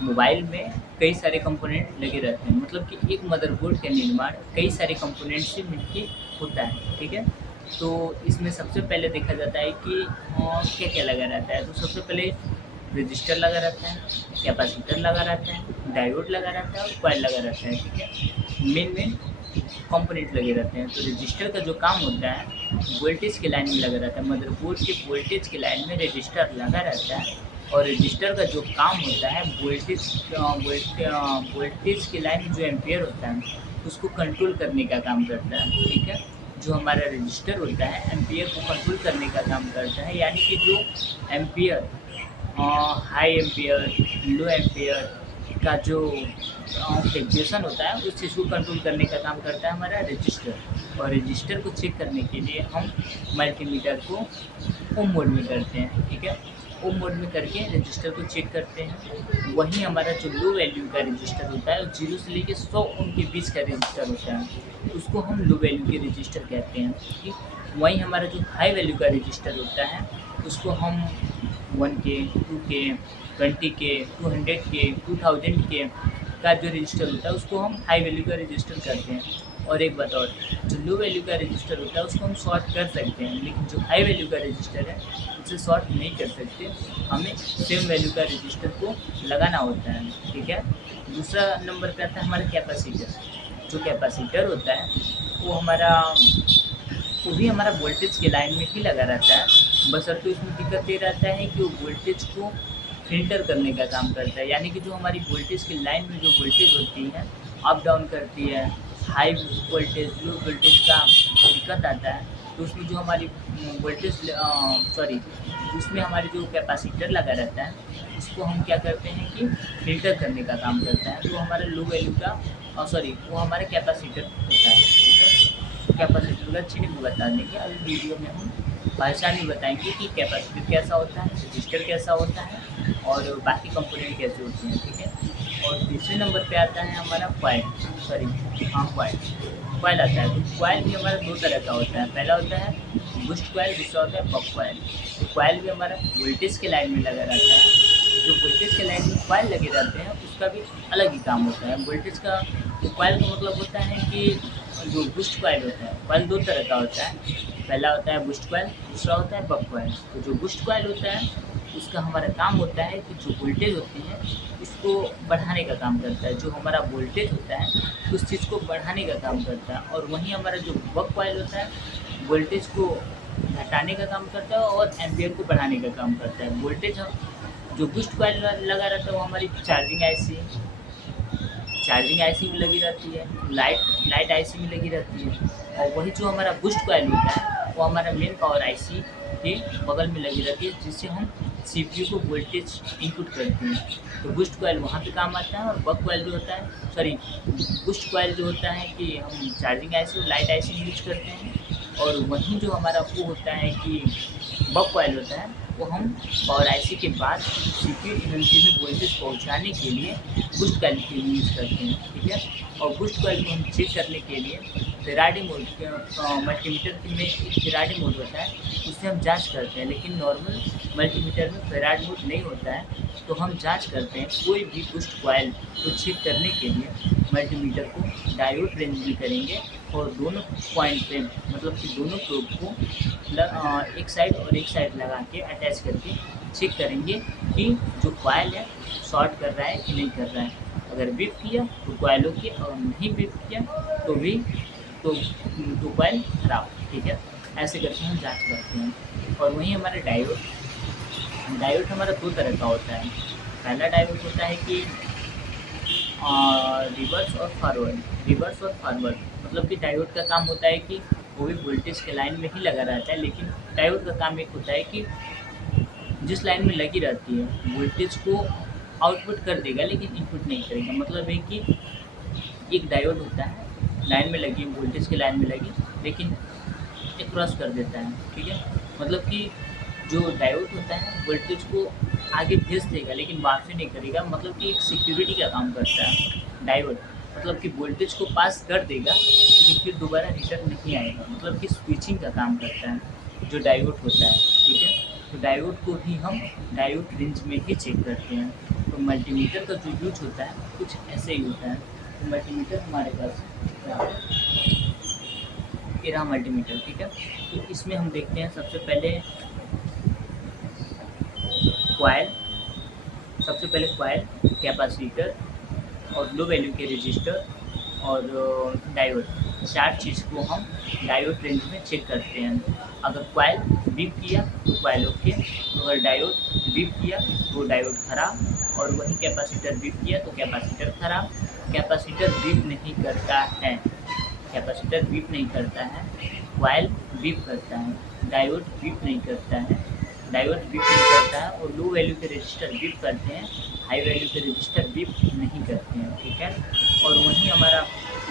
Mobile में कई सारे कंपोनेंट लगे रहते हैं, मतलब कि एक मदरबोर्ड का निर्माण कई सारे कंपोनेंट से मिलके होता है, ठीक है। तो इसमें सबसे पहले देखा जाता है कि क्या क्या लगा रहता है। तो सबसे पहले रजिस्टर लगा रहता है, कैपेसिटर लगा रहता है, डायोड लगा रहता है और कॉइल लगा रहता है, ठीक है। मेन मेन कंपोनेंट लगे रहते हैं। तो रजिस्टर का जो काम होता है वोल्टेज के लाइन में लगा रहता है, मदरबोर्ड के वोल्टेज के लाइन में रजिस्टर लगा रहता है। और रजिस्टर का जो काम होता है वोल्टेज के लाइन में जो एम्पियर होता है उसको कंट्रोल करने का काम करता है, ठीक है। जो हमारा रजिस्टर होता है एम्पियर को कंट्रोल करने का काम करता है, यानी कि जो एम्पियर हाई एम्पियर, लो एम्पियर का जो फ्लक्चुएशन होता है उस चीज़ को कंट्रोल करने का काम करता है हमारा रजिस्टर। और रजिस्टर को चेक करने के लिए हम मल्टीमीटर को ओम मोड में करते हैं, ठीक है। ओम मोड में करके रजिस्टर को चेक करते हैं। वहीं हमारा जो लो वैल्यू का रजिस्टर होता है 0 से लेके 100 ओम के बीच का रजिस्टर होता है, उसको हम लो वैल्यू के रजिस्टर कहते हैं, ठीक। वहीं हमारा जो हाई वैल्यू का रजिस्टर होता है उसको हम 1K, 2K, 20K, 200K, 2000K का जो रजिस्टर होता है उसको हम हाई वैल्यू का रजिस्टर करते हैं। और एक बात और, जो लो वैल्यू का रजिस्टर होता है उसको हम शॉर्ट कर सकते हैं, लेकिन जो हाई वैल्यू का रजिस्टर है उसे शॉर्ट नहीं कर सकते, हमें सेम वैल्यू का रजिस्टर को लगाना होता है, ठीक है। दूसरा नंबर पे आता है हमारा कैपेसिटर। जो कैपेसिटर होता है वो हमारा वो भी हमारा वोल्टेज के लाइन में ही लगा रहता है, बशर्ते उसमें दिक्कत ये रहता है कि वो वोल्टेज को फ़िल्टर करने का काम करता है, यानी कि जो हमारी वोल्टेज की लाइन में जो वोल्टेज होती है अप डाउन करती है, हाई वोल्टेज लो वोल्टेज का दिक्कत आता है, तो उसमें जो हमारी वोल्टेज सॉरी उसमें हमारी जो कैपेसिटर लगा रहता है उसको हम क्या करते हैं कि फ़िल्टर करने का काम करता है। तो हमारा लो वैल्यू का वो हमारा कैपेसिटर होता है, ठीक है। कैपेसिटर का अच्छे नहीं बता देंगे, अभी वीडियो में हम पहचान ही बताएंगे कि कैपेसिटर कैसा होता है, रजिस्टर कैसा होता है और बाकी कंपोनेंट कैसे होते हैं, ठीक है। और तीसरे नंबर पे आता है हमारा कॉइल आता है। तो कॉइल भी हमारा दो तरह का होता है, पहला होता है बूस्ट कॉइल, दूसरा होता है बक कॉइल। तो कॉइल भी हमारा वोल्टेज के लाइन में लगा रहता है। जो वोल्टेज के लाइन में कॉइल लगे रहते हैं उसका भी अलग ही काम होता है। वोल्टेज का तो कॉइल का मतलब होता है कि जो बूस्ट कॉइल होता है, कॉइल दो तरह का होता है, पहला होता है बूस्ट कॉइल, दूसरा होता है बक कॉइल। तो जो बूस्ट कॉइल होता है उसका हमारा काम होता है कि जो वोल्टेज होती है उसको बढ़ाने का काम करता है, जो हमारा वोल्टेज होता है उस चीज़ को बढ़ाने का काम करता है। और वहीं हमारा जो बक कॉइल होता है वोल्टेज को घटाने का काम करता है और एम्पियर को बढ़ाने का काम करता है। वोल्टेज जो बूस्ट कॉइल लगा रहता है वो हमारी चार्जिंग आईसी में लगी रहती है, लाइट आईसी में लगी रहती है। और वही जो हमारा बूस्ट कॉइल होता है वो हमारा मेन पावर आईसी के बगल में लगी रहती है, जिससे हम सीपीयू को वोल्टेज इनपुट करते हैं। तो बूस्ट कॉइल वहाँ पे काम आता है। और बक कॉइल जो होता है बूस्ट कॉइल जो होता है कि हम चार्जिंग आईसी और लाइट आईसी में यूज करते हैं। और वहीं जो हमारा वो होता है कि बक कॉइल होता है वो हम पावर आईसी के बाद सीपीयू यूनिटी में वोल्टेज पहुंचाने के लिए बूस्ट कॉइल की यूज़ करते हैं, ठीक है। और बूस्ट कॉइल को हम चेक करने के लिए फेराडे मोड मल्टीमीटर में एक फेराडे मोड होता है, उससे हम जांच करते हैं। लेकिन नॉर्मल मल्टीमीटर में फेराडे मोड नहीं होता है, तो हम जांच करते हैं कोई भी बूस्ट कॉइल को चेक करने के लिए मल्टीमीटर को डायोड रेंज में करेंगे और दोनों पॉइंट पे मतलब कि दोनों प्रोब को एक साइड और एक साइड लगा के अटैच करके चेक करेंगे कि जो कॉइल है शॉर्ट कर रहा है कि नहीं कर रहा है। अगर बीप किया तो कॉइल ओके, और नहीं बीप किया तो भी तो कॉइल खराब, ठीक है। ऐसे करके हम जांच करते हैं। और वहीं हमारा डायोड हमारा दो तरह का होता है। पहला डायोड होता है कि रिवर्स और फॉरवर्ड, मतलब कि डायोड का काम होता है कि वो भी वोल्टेज के लाइन में ही लगा रहता है, लेकिन डायोड का काम एक होता है कि जिस लाइन में लगी रहती है वोल्टेज को आउटपुट कर देगा लेकिन इनपुट नहीं करेगा। मतलब है कि एक डायोड होता है लाइन में लगी, वोल्टेज के लाइन में लगी, लेकिन एक क्रॉस कर देता है, ठीक है। मतलब कि जो डायोड होता है वोल्टेज को आगे भेज देगा लेकिन वापसी नहीं करेगा, मतलब कि एक सिक्योरिटी का काम करता है डायोड। मतलब कि वोल्टेज को पास कर देगा लेकिन फिर दोबारा रिटर्न नहीं आएगा, मतलब कि स्विचिंग का काम करता है जो डायोड होता है, ठीक है। तो डायोड को भी हम डायोड रेंज में ही चेक करते हैं। तो मल्टीमीटर का जो यूज होता है कुछ ऐसे ही होता है। तो मल्टीमीटर हमारे पास ये रहा मल्टीमीटर, ठीक है। तो इसमें हम देखते हैं सबसे पहले कॉइल, कैपेसिटर और लो वैल्यू के रजिस्टर और डायोड, 4 चीज़ को हम डायोड रेंज में चेक करते हैं। अगर कॉइल बीप किया तो कॉइल ओके, अगर डायोड बीप किया तो डायोड खराब, और वही कैपेसिटर बीप किया तो कैपेसिटर खराब। कैपेसिटर बीप नहीं करता है, कैपेसिटर बीप नहीं करता है, कॉइल बीप करता है, डायोड बीप नहीं करता है, डायोड बीप नहीं करता है, और लो वैल्यू के रजिस्टर बीप करते हैं, हाई वैल्यू के रजिस्टर बीप नहीं करते हैं, ठीक है। और वहीं हमारा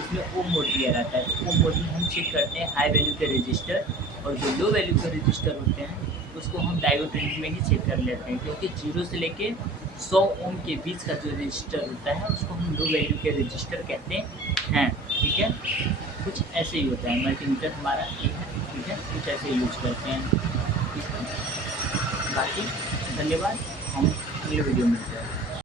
इसमें ओम मोड दिया रहता है, तो ओम मोड में हम चेक करते हैं हाई वैल्यू के रजिस्टर, और जो लो वैल्यू के रजिस्टर होते हैं उसको हम डायोड रेंज में ही चेक कर लेते हैं, क्योंकि 0 से लेके 100 ओम के बीच का जो रजिस्टर होता है उसको हम लो वैल्यू के रजिस्टर कहते हैं, ठीक है। कुछ ऐसे ही होता है, मल्टीमीटर हमारा ये है, ठीक है, कुछ ऐसे यूज करते हैं, ठीक है। बाकी धन्यवाद, हम अगले वीडियो में मिलते हैं।